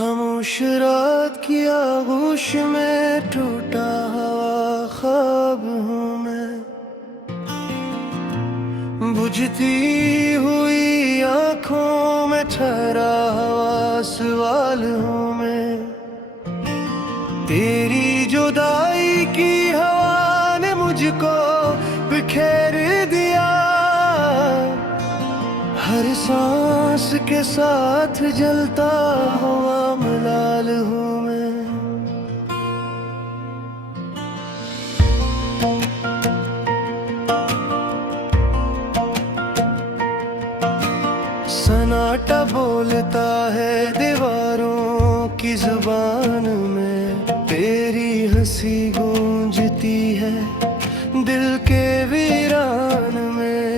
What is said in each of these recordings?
खामोश रात की आगोश में टूटा हवा ख्वाब हूँ मैं। बुझती हुई आंखों में ठहरा हवा सवाल हूँ मैं। तेरी जुदाई की हवा ने मुझको बिखेर दिया। हर सांस के साथ जलता हुआ मलाल हूँ मैं। सन्नाटा बोलता है दीवारों की जुबान में। तेरी हंसी गूंजती है दिल के वीरान में।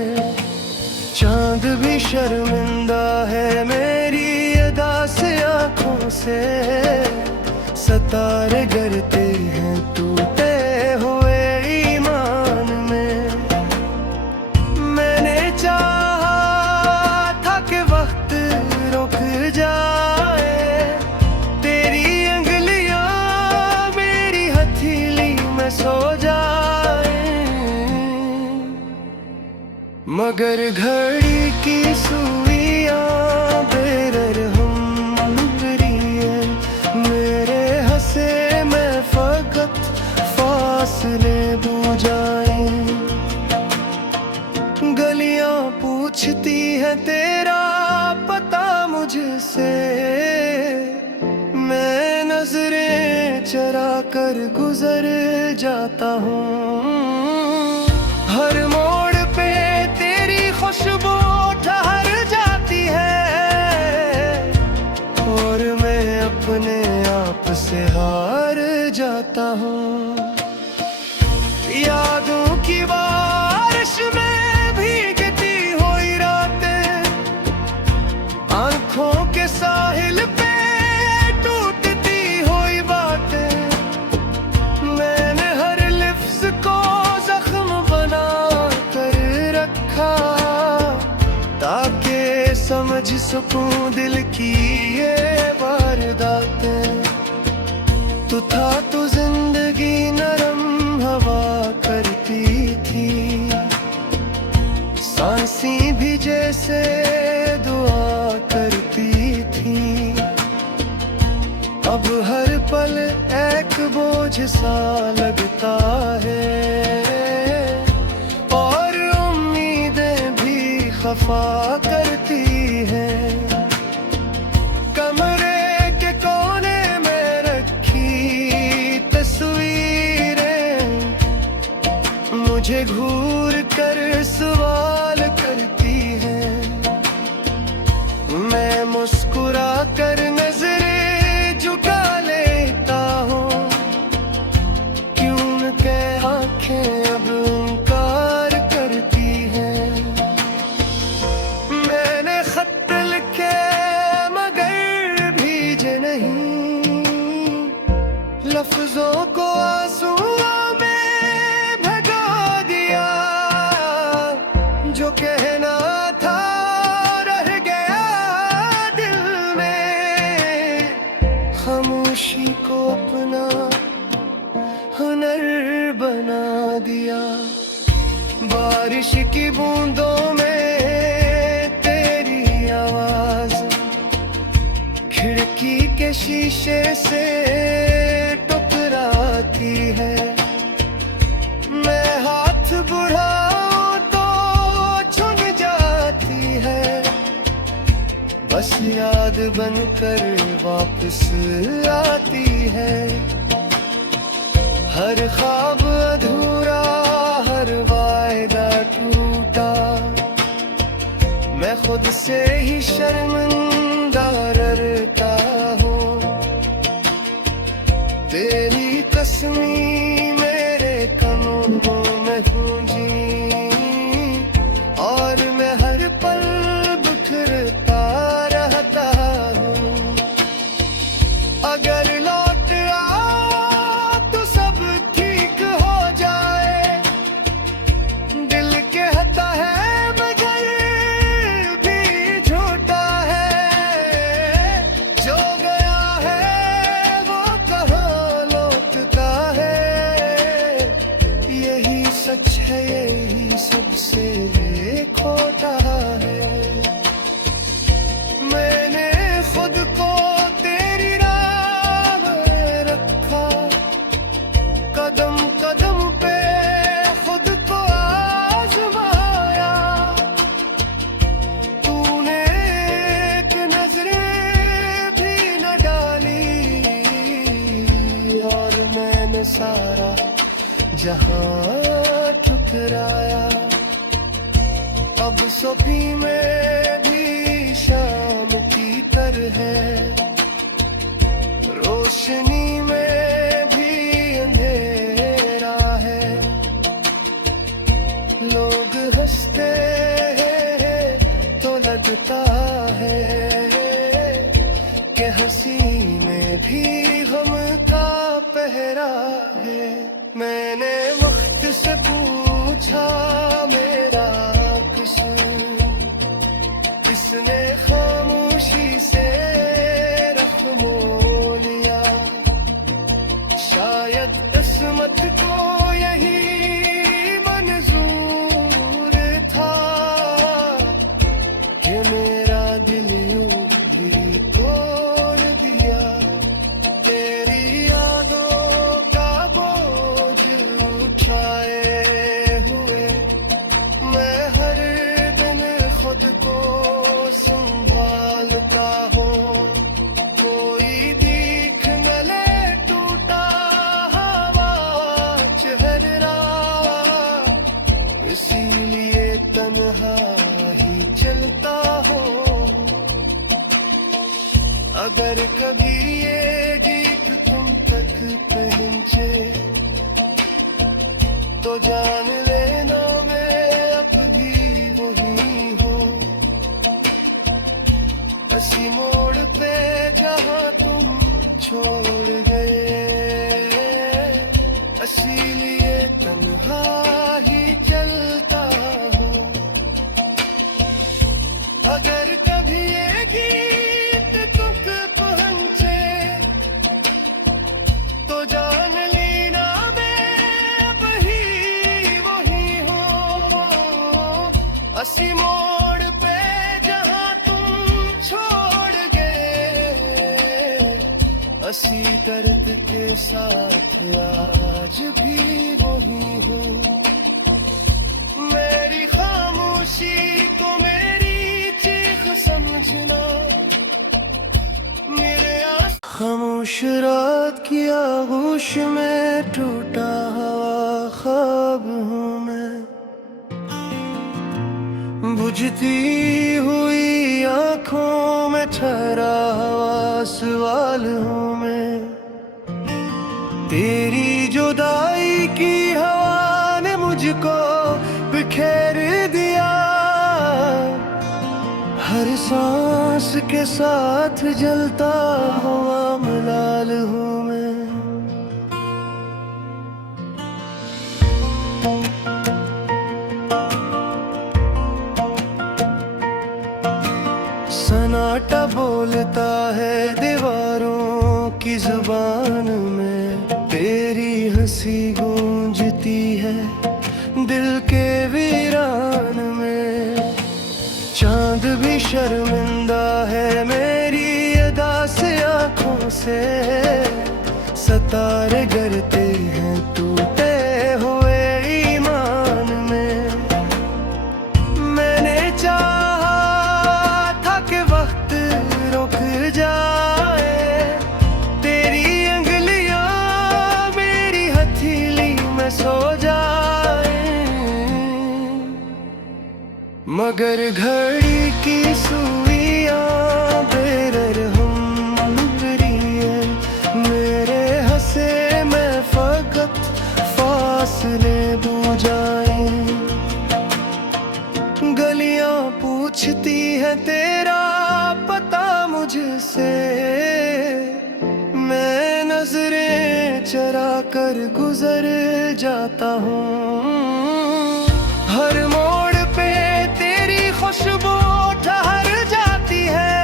चांद भी शर्मिंदा है मेरी अदा से आँखों से। सितारे गिरते हैं टूटे हुए ईमान में। मैंने चाहा था कि वक्त रुक जाए। तेरी अंगलियां मेरी हथेली में सो जाए। मगर घड़ी की सुइयां बेरहम है। मेरे हंसे में फकत फासले बुझाए। गलियां पूछती है तेरा पता मुझसे। मैं नजरें चरा कर गुजर जाता हूँ। हर मोड़ पे तेरी खुशबू ठहर जाती है। और मैं अपने आप से हार जाता हूँ। यादों की बारिश में भीगती हुई रातें। आंखों के साहिल पे टूटती हुई बातें। मैंने हर लफ्ज को जख्म बना कर रखा। ताकि समझ सकूं दिल की ये वारदातें। तू था तो जिंदगी नरम हवा करती थी। सांसें भी जैसे दुआ करती थी। अब हर पल एक बोझ सा लगता है। और उम्मीदें भी खफा करती हैं। कमरे के कोने में रखी तस्वीरें मुझे घूर कर सवाल करती हैं। मैं मुस्कुरा कर नजरें झुका लेता हूँ। क्यों न के आंखें अब इनकार करती हैं। मैंने खत लिखे मगर भीजे नहीं। लफ्जों को आंसुओं में भगा दिया। जो कहना था रह गया दिल में। खामोशी को अपना हुनर बना दिया। बारिश की बूंदों में तेरी आवाज खिड़की के शीशे से टकराती है। मैं हाथ बढ़ाऊं तो छूट जाती है। बस याद बनकर वापस आती है। हर ख्वाब अधूरा हर वायदा टूटा। मैं खुद से ही शर्मिंदा डरता हूँ। तेरी तस्वीर मेरे कानों में गूंजी। और मैं हर पल बिखरता रहता हूँ। अगर लौट आओ तो सब ठीक हो जाए। दिल कहता है मगर भी झूठा है। सारा जहां ठुकराया। अब सुबह में भी शाम की तरह है, रोशनी में भी अंधेरा है। लोग हंसते हैं तो लगता है कि हंसी में भी गम का पहरा है। मैंने वक्त से पूछा मेरा कसूर, इसने खामोशी से रख मोल लिया। शायद किस्मत को यही मंजूर था कि मेरा दिल यूं भी तोड़ दिया। तेरी यादों का बोझ उठाए हुए मैं हर दिन खुद को संभालता हूँ। कोई दिख गले टूटा हवा चेहरा, इसीलिए तन्हा ही चलता हूँ। अगर कभी ये गीत तुम तक पहुँचे तो जान लेना मैं अब भी वही हूँ। इसी मोड़ पे जहाँ तुम छोड़ गए, इसीलिए तन्हा ही चलता हूँ। अगर कभी ये गीत तुम पहुँचे तो जान लेना मैं अब ही वही हूँ। इसी मोड़ पे जहाँ तुम छोड़ गए, इसी दर्द के साथ आज भी वही हूँ। मेरी खामोशी को मेरी चीख समझना, मेरे खामोश रात की आगोश में टूटा हुआ ख्वाब हूँ मैं। बुझती हुई आंखों में ठहरा हुआ सवाल हूँ मैं। तेरी जुदाई की हवा ने मुझको बिखेर दिया। हर सांस के साथ जलता हुआ मलाल हूँ मैं। सन्नाटा बोलता है दीवारों की जुबान में, तेरी हंसी गूंजती है दिल के वीरान में। चांद भी शर्मिंदा है मेरी अदा से आंखों से, सितारे गिरते हैं टूटे हुए ईमान में। मैंने चाहा था कि वक्त रुक जाए, तेरी अंगलियां मेरी हथेली में सो जाए, मगर घड़ी की सुइयां बेरहम है। मेरे हंसे में फकत फासले बुझाए। गलियां पूछती है तेरा पता मुझसे, मैं नजरें चरा कर गुजर जाता हूँ। हर मोड़ पे तेरी खुशबू ठहर जाती है,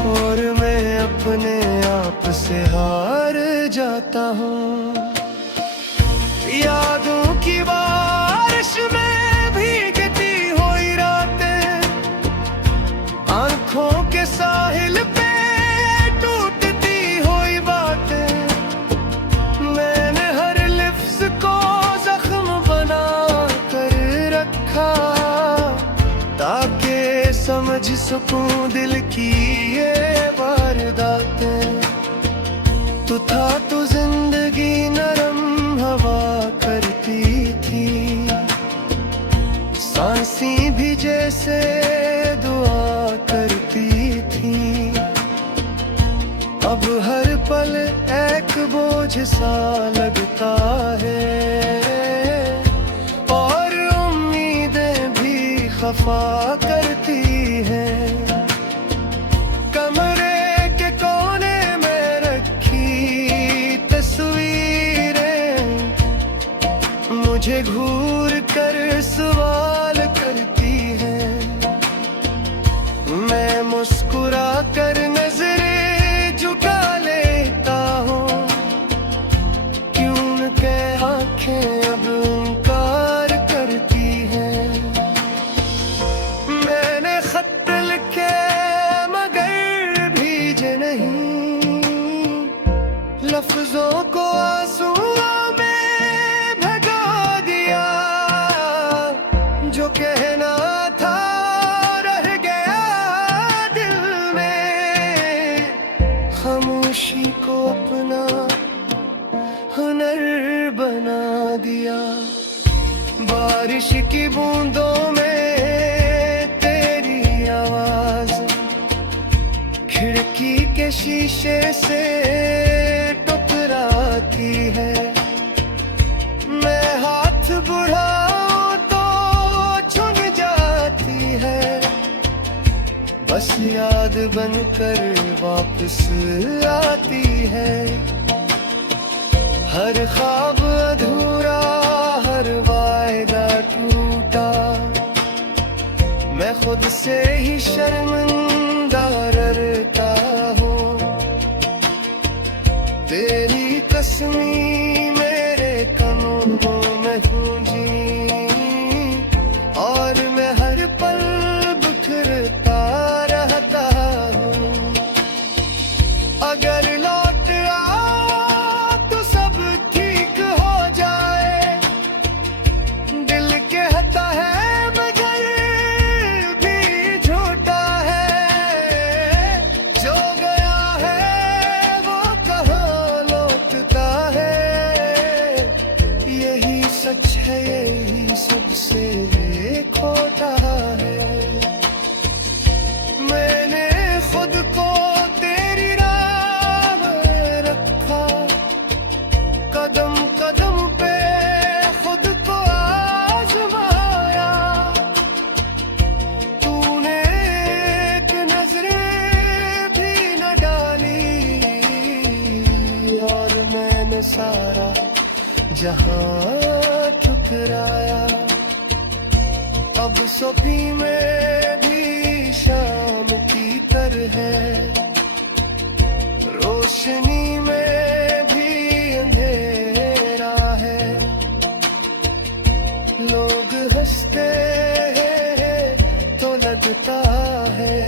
और मैं अपने आप से हार जाता हूँ। यादों की बारिश में भीगती हुई रातें, आंखों के साहिल पे टूटती हुई बातें। मैंने हर लिफ्ज़ को जख्म बना कर रखा, ताकि समझ सकूं दिल की ये वारदातें। तू था तो जिंदगी मुझे सा लगता है, और उम्मीदें भी खफा करती हैं। कमरे के कोने में रखी तस्वीरें मुझे घूर कर सवाल करती हैं। मैं मुस्कुरा कर नजरें झुका लेता हूँ, क्यों उनके आंखें अब इनकार करती हैं। मैंने खत लिखे मगर भेजे नहीं, लफ्जों को आंसुओं में भगा दिया। जो कहना था रह गया दिल में, खामोशी को अपना हुनर बना दिया। बारिश की बूंदों में तेरी आवाज खिड़की के शीशे से टकराती है। मैं हाथ बढ़ाऊं तो छूट जाती है, बस याद बनकर वापस आती है। हर ख्वाब अधूरा, हर वायदा टूटा, मैं खुद से ही शर्मिंदा डरता हूँ। तेरी तस्वीर मेरे कानों में गूंजी, और मैं हर पल बिखरता रहता हूँ। अगर लौट आओ तो सब ठीक हो जाए, दिल कहता है मगर भी झूठा है। जो गया है वो कहाँ लौटता है, यही सच है यही सबसे खोटा है। मैंने खुद को तेरी राह में रखा, कदम कदम पे खुद को आजमाया। तूने एक नजरें भी न डाली, और मैंने सारा जहां ठुकराया। अब सुबह में भी शाम की तरह है, रोशनी में भी अंधेरा है। लोग हंसते हैं तो लगता है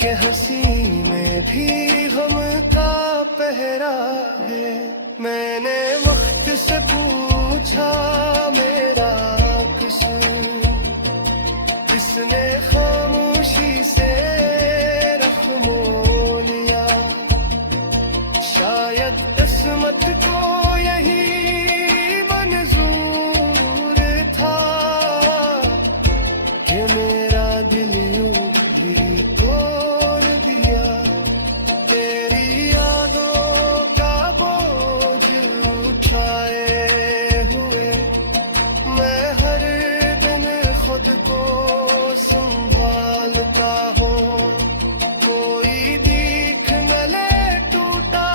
कि हंसी में भी गम का पहरा है। मैंने वक्त से पूछा मेरा इसने खामोशी से रख मोल लिया। शायद किस्मत को यही मंजूर था कि मेरा दिल यूं ही तोड़ दिया। तेरी यादों का बोझ उठाए हुए मैं हर दिन खुद को संभालता हूँ। कोई दिख न ले टूटा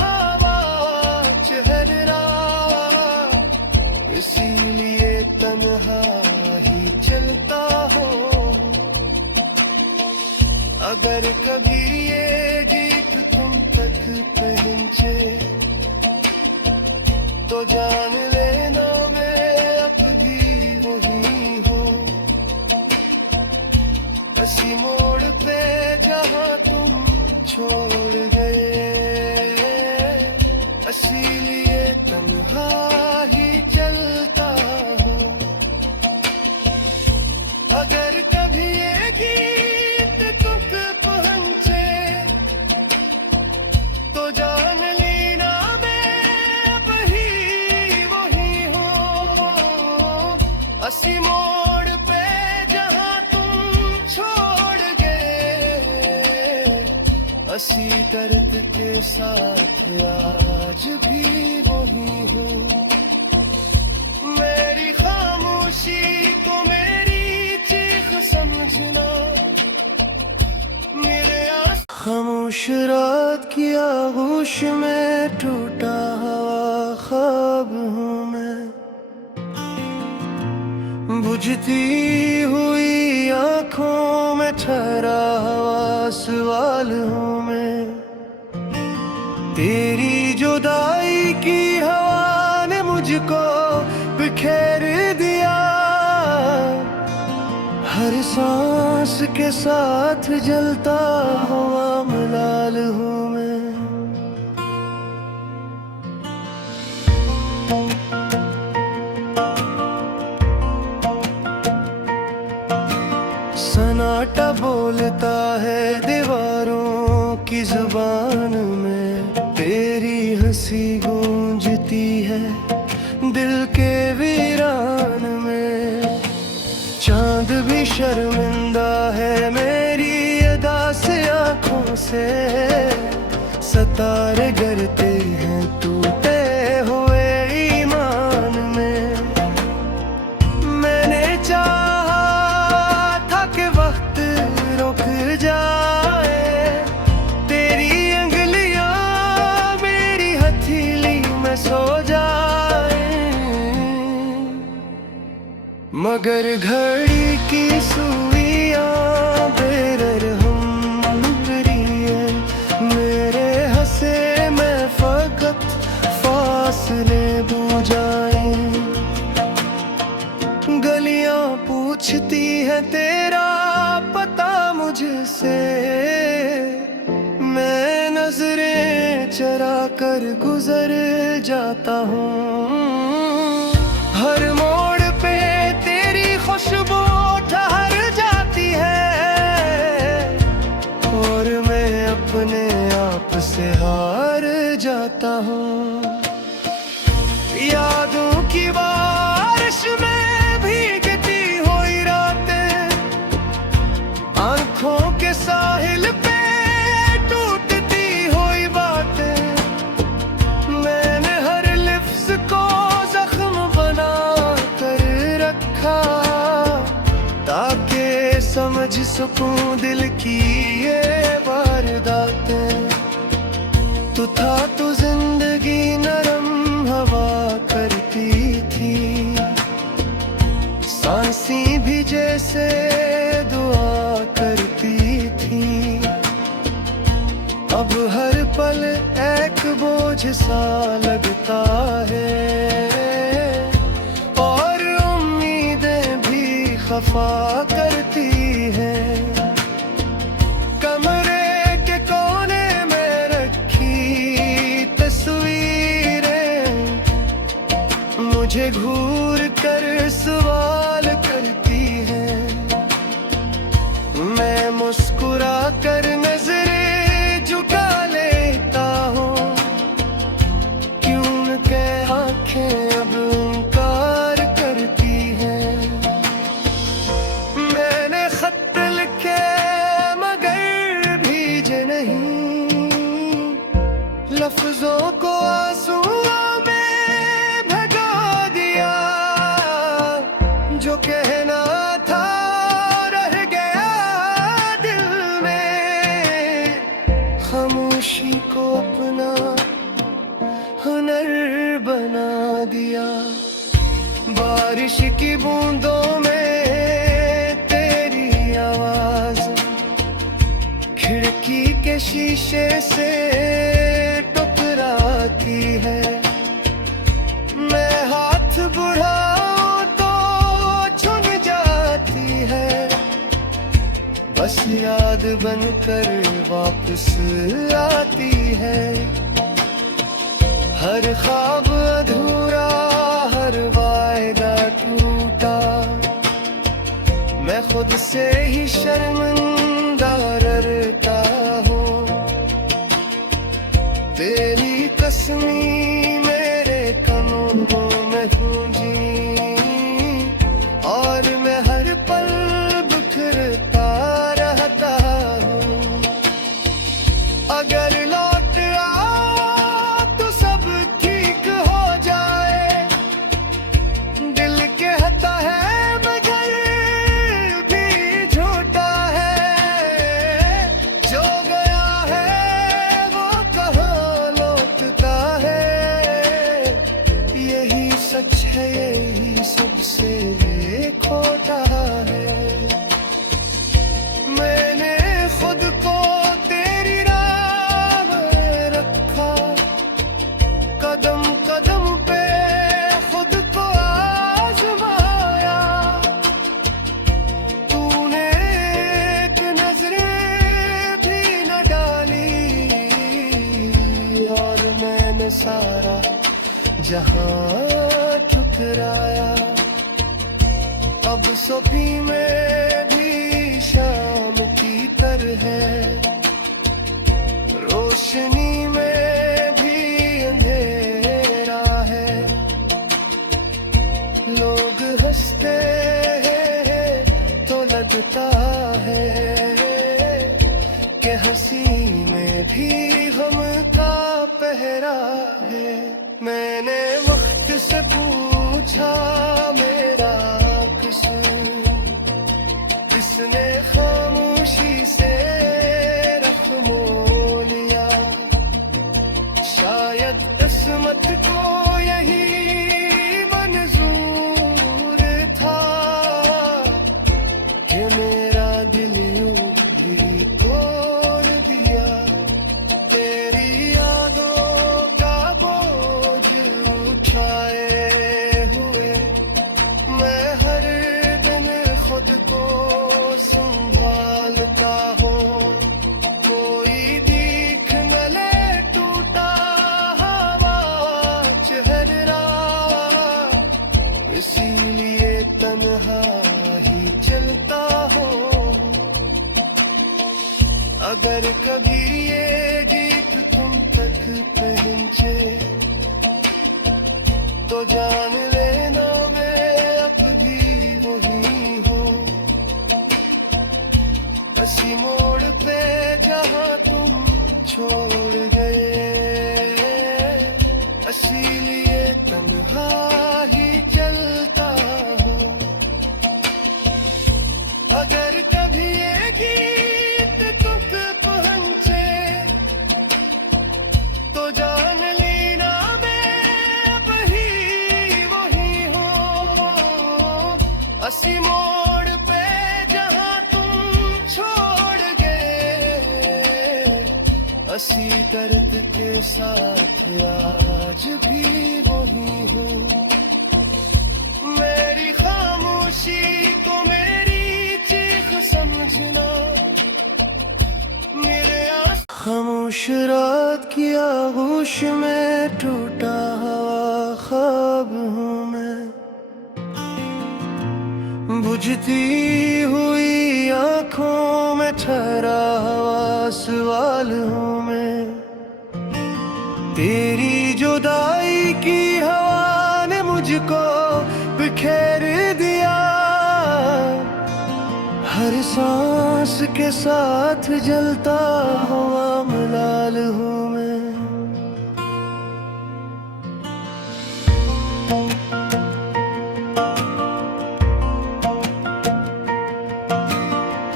हवा चेहरा, इसीलिए तन्हा ही चलता हूँ। अगर कभी ये गीत तुम तक पहुँचे तो जान लेना मैं अब भी वही हूँ। किसी मोड़ पे जहाँ तुम छोड़ गए, इसीलिए तन्हा ही चलता हूँ। अगर कभी ये गीत तुम पहुँचे तो जान लेना मैं अब ही वही हूँ। इसी मोड़ पे जहाँ तुम छोड़ गए, हंसी दर्द के साथ आज भी वही हूँ। मेरी खामोशी को मेरी चीख समझना, मेरे खामोश रात की आगोश में टूटा हुआ ख्वाब हूँ मैं। बुझती हुई आँखों में ठहरा हुआ सवाल हूँ मैं। तेरी जुदाई की हवा ने मुझको बिखेर दिया, हर सांस के साथ जलता हुआ मलाल हूँ मैं। सन्नाटा बोलता है दीवारों की जुबान में, तेरी हंसी गूंजती है दिल के वीरान में। चांद भी शर्मिंदा है मेरी अदा से आँखों से, सितारे गिरते हैं टूटे हुए ईमान में। मैंने चाहा था कि वक्त रुक जाए, तेरी अंगलियां मेरी हथेली में सो जाए, मगर घड़ी की सुइयां बेरहम है। मेरे हंसे में फकत फासले बुझाए। गलियां पूछती है तेरा पता मुझसे, मैं नजरें चरा कर गुजर जाता हूँ। हर मोड़ पे तेरी खुशबू ठहर जाती है, और मैं अपने आप से हार जाता हूँ। यादों की बारिश में भीगती हुई रातें, आंखों के साहिल पे टूटती हुई बातें। मैंने हर लिफ्ज़ को जख्म बना कर रखा, ताकि समझ सकूं दिल की ये वारदातें। तू था तो जिंदगी नरम हवा करती थी, सांसें भी जैसे दुआ करती थी। अब हर पल एक बोझ सा लगता है, और उम्मीदें भी खफा करती हैं। कमरे के कोने में रखी तस्वीरें मुझे घूर कर सवाल करती हैं। मैं मुस्कुरा कर नजरें झुका लेता हूँ, क्यों उनके आँखें अब इनकार करती हैं। मैंने खत लिखे मगर भीजे नहीं, लफ्जों को आंसुओं में भगा दिया। जो कहना था रह गया दिल में, खामोशी को अपना हुनर बना दिया। बारिश की बूंदों में तेरी आवाज खिड़की के शीशे से टकराती है। मैं हाथ बढ़ाऊं तो छूट जाती है, बस याद बनकर वापस आती है। हर ख्वाब अधूरा, हर वायदा टूटा, मैं खुद से ही शर्मिंदा डरता हूँ। तेरी तस्वीर मेरे कानों में गूंजी, और मैं हर पल बिखरता रहता हूँ। सारा जहां ठुकराया। अब सुबह में भी शाम की तरह है, रोशनी में भी अंधेरा है। लोग हंसते हैं तो लगता है कि हंसी में भी गम का पहरा है। मैंने वक्त से पूछा मेरा कसूर, इसने खामोशी से रख मोल लिया। शायद किस्मत को यही मंजूर था कि मेरा दिल यूं भी तोड़ दिया। तेरी यादों का बोझ उठाए हुए मैं हर दिन खुद को संभालता हूँ। कोई दीख गले टूटा हवा चेहरा, इसीलिए तन्हा ही चलता हूँ। अगर कभी ये गीत तुम तक पहुँचे तो जान लेना मैं अब भी वही हूँ। किसी मोड़ पे जहाँ तुम छोड़ गए, इसीलिए तन्हा ही चलता हूँ। अगर कभी ये गीत तुम तक पहुँचे तो जान लेना मैं अब ही वही हूँ। इसी मोड़ पे जहाँ तुम छोड़ गए, इसी दर्द के साथ आज भी वही हूँ। मेरी खामोशी को मेरी चीख समझना, मेरे खामोश रात की आगोश में टूटा हुआ ख्वाब हूँ मैं। बुझती हुई आंखों में ठहरा हुआ सवाल हूँ मैं। तेरी जुदाई की हवा ने मुझको बिखेर दिया। हर सांस के साथ जलता हुआ मलाल हूँ मैं।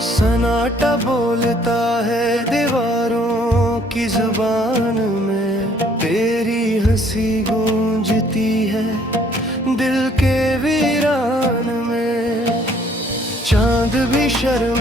सन्नाटा बोलता है दीवारों की जुबान में, तेरी हंसी गूंजती है दिल के वीरान में। चांद भी शर्म